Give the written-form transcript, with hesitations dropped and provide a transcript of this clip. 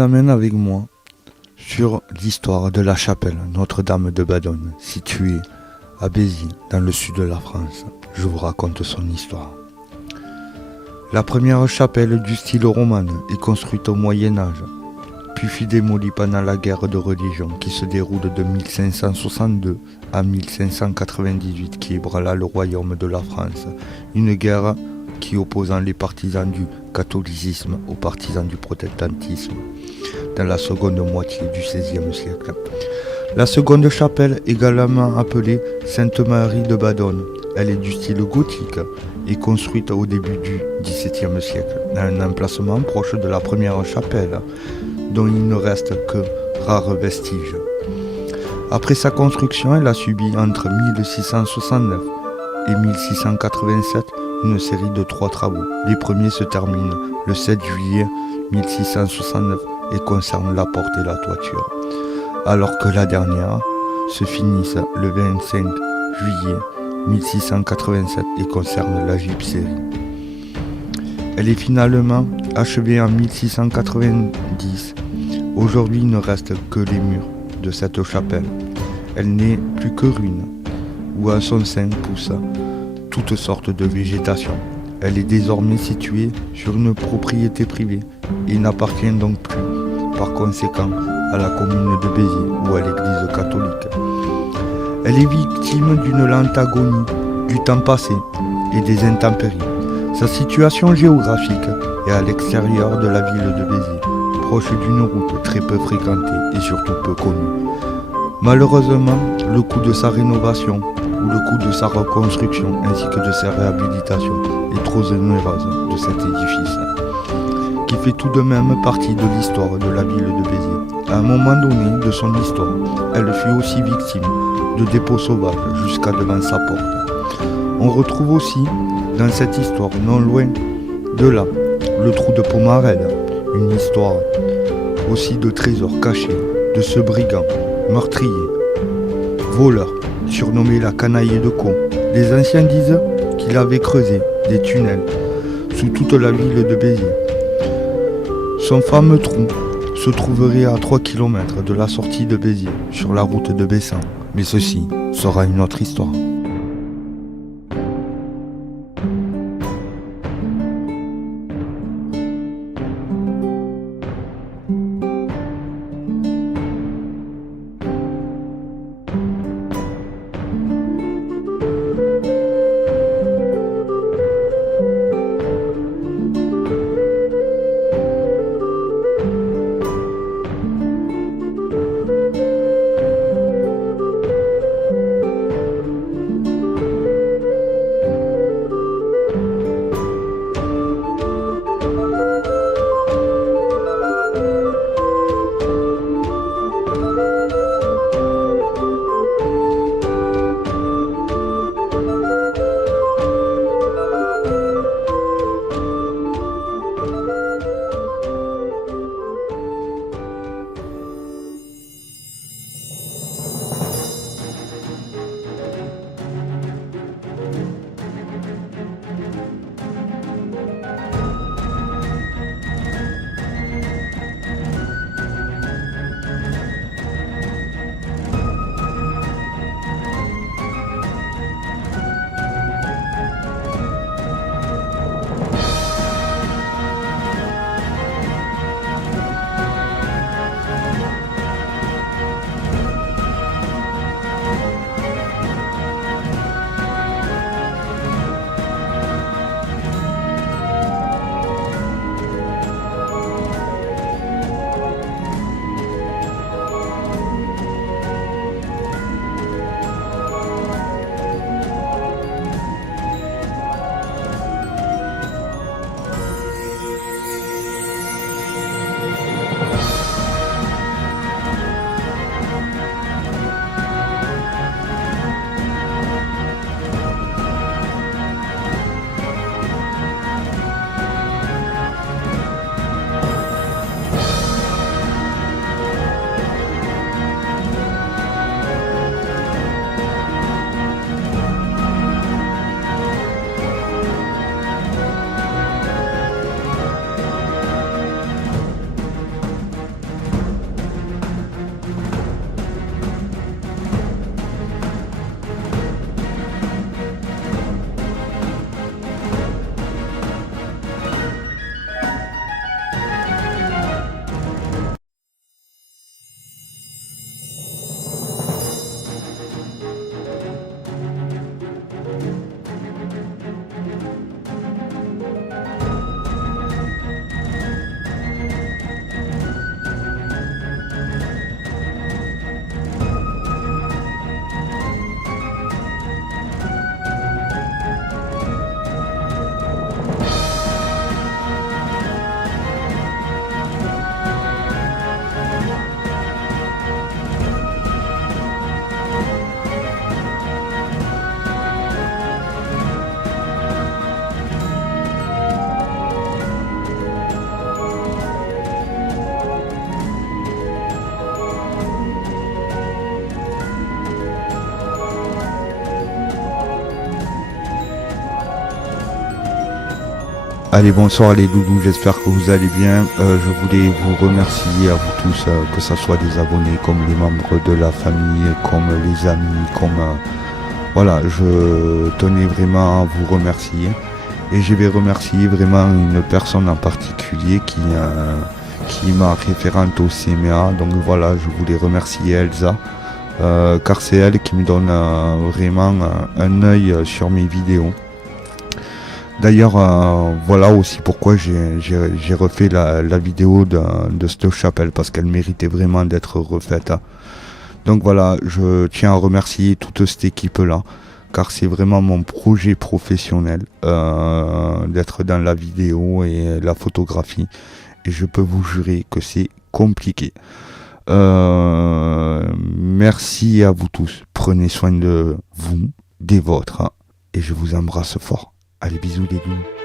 vous amène avec moi sur l'histoire de la chapelle Notre-Dame de Badonne, située à Béziers, dans le sud de la France. Je vous raconte son histoire. La première chapelle du style roman est construite au Moyen-Âge, puis fut démolie pendant la guerre de religion qui se déroule de 1562 à 1598 qui ébranla le royaume de la France. Une guerre qui opposant les partisans du catholicisme aux partisans du protestantisme dans la seconde moitié du XVIe siècle. La seconde chapelle, également appelée Sainte-Marie de Badonne, elle est du style gothique et construite au début du XVIIe siècle, dans un emplacement proche de la première chapelle, dont il ne reste que rares vestiges. Après sa construction, elle a subi entre 1669 et 1687 une série de 3 travaux. Les premiers se terminent le 7 juillet 1669 et concernent la porte et la toiture, alors que la dernière se finisse le 25 juillet 1687 et concerne la gypserie. Elle est finalement achevée en 1690. Aujourd'hui, il ne reste que les murs de cette chapelle. Elle n'est plus que ruine, où à son sein poussent toutes sortes de végétation. Elle est désormais située sur une propriété privée et n'appartient donc plus, par conséquent, à la commune de Béziers ou à l'église catholique. Elle est victime d'une lente agonie du temps passé et des intempéries. Sa situation géographique est à l'extérieur de la ville de Béziers, proche d'une route très peu fréquentée et surtout peu connue. Malheureusement, le coût de sa rénovation ou le coût de sa reconstruction ainsi que de sa réhabilitation est trop onéreux de cet édifice, qui fait tout de même partie de l'histoire de la ville de Béziers. À un moment donné de son histoire, elle fut aussi victime de dépôts sauvages jusqu'à devant sa porte. On retrouve aussi dans cette histoire, non loin de là, le trou de Pomarel, une histoire aussi de trésors cachés, de ce brigand, meurtrier, voleur, surnommé la canaille de Caux. Les anciens disent qu'il avait creusé des tunnels sous toute la ville de Béziers. Son fameux trou se trouverait à 3 km de la sortie de Béziers, sur la route de Bessan. Mais ceci sera une autre histoire. Allez, bonsoir les doudous, j'espère que vous allez bien. Je voulais vous remercier à vous tous, que ce soit des abonnés, comme les membres de la famille, comme les amis, comme... voilà, je tenais vraiment à vous remercier. Et je vais remercier vraiment une personne en particulier qui m'a référente au CMA. Donc voilà, je voulais remercier Elsa, car c'est elle qui me donne vraiment un œil sur mes vidéos. D'ailleurs, voilà aussi pourquoi j'ai refait la vidéo de cette chapelle, parce qu'elle méritait vraiment d'être refaite. Donc voilà, je tiens à remercier toute cette équipe-là, car c'est vraiment mon projet professionnel d'être dans la vidéo et la photographie. Et je peux vous jurer que c'est compliqué. Merci à vous tous. Prenez soin de vous, des vôtres, et je vous embrasse fort. Allez, bisous les doux.